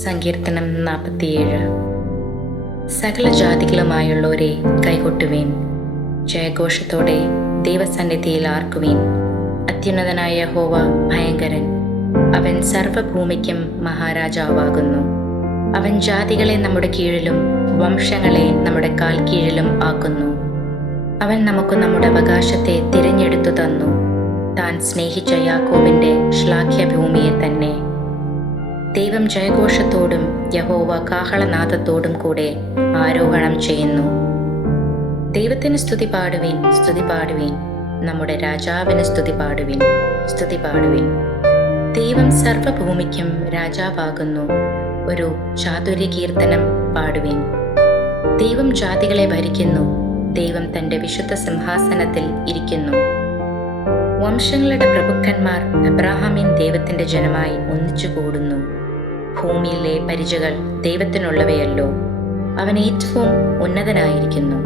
സങ്കീർത്തനം 47. സകല ജാതികളുമായുള്ളവരെ കൈകൊട്ടുവീൻ, ജയഘോഷത്തോടെ ദൈവസന്നിധിയിൽ ആർക്കുവീൻ. അത്യുന്നതനായ യഹോവ ഭയങ്കരൻ, അവൻ സർവ്വഭൂമിക്കും മഹാരാജാവാകുന്നു. അവൻ ജാതികളെ നമ്മുടെ കീഴിലും വംശങ്ങളെ നമ്മുടെ കാൽ കീഴിലും ആക്കുന്നു. അവൻ നമുക്ക് നമ്മുടെ അവകാശത്തെ തിരഞ്ഞെടുത്തു തന്നു, താൻ സ്നേഹിച്ച യാക്കോബിൻ്റെ ശ്ലാഘ്യഭൂമിയെ തന്നെ. ദൈവം ജയഘോഷത്തോടും യഹോവ കാഹളനാദത്തോടും കൂടെ ആരോഹണം ചെയ്യുന്നു. ദൈവത്തിന് സ്തുതി പാടുവിൻ, സ്തുതി പാടുവിൻ. നമ്മുടെ രാജാവിന് സ്തുതി പാടുവിൻ, സ്തുതി പാടുവിൻ. ദൈവം സർവ്വഭൂമിക്കും രാജാവാകുന്നു. ഒരു ചാതുര്യ കീർത്തനം പാടുവിൻ. ദൈവം ജാതികളെ ഭരിക്കുന്നു. ദൈവം തൻ്റെ വിശുദ്ധ സിംഹാസനത്തിൽ ഇരിക്കുന്നു. വംശങ്ങളുടെ പ്രഭുക്കന്മാർ അബ്രാഹാമിൻ ദൈവത്തിൻ്റെ ജനമായി ഒന്നിച്ചു കൂടുന്നു. ഭൂമിയിലെ പരിചകൾ ദൈവത്തിനുള്ളവയല്ലോ, അവൻ ഏറ്റവും ഉന്നതനായിരിക്കുന്നു.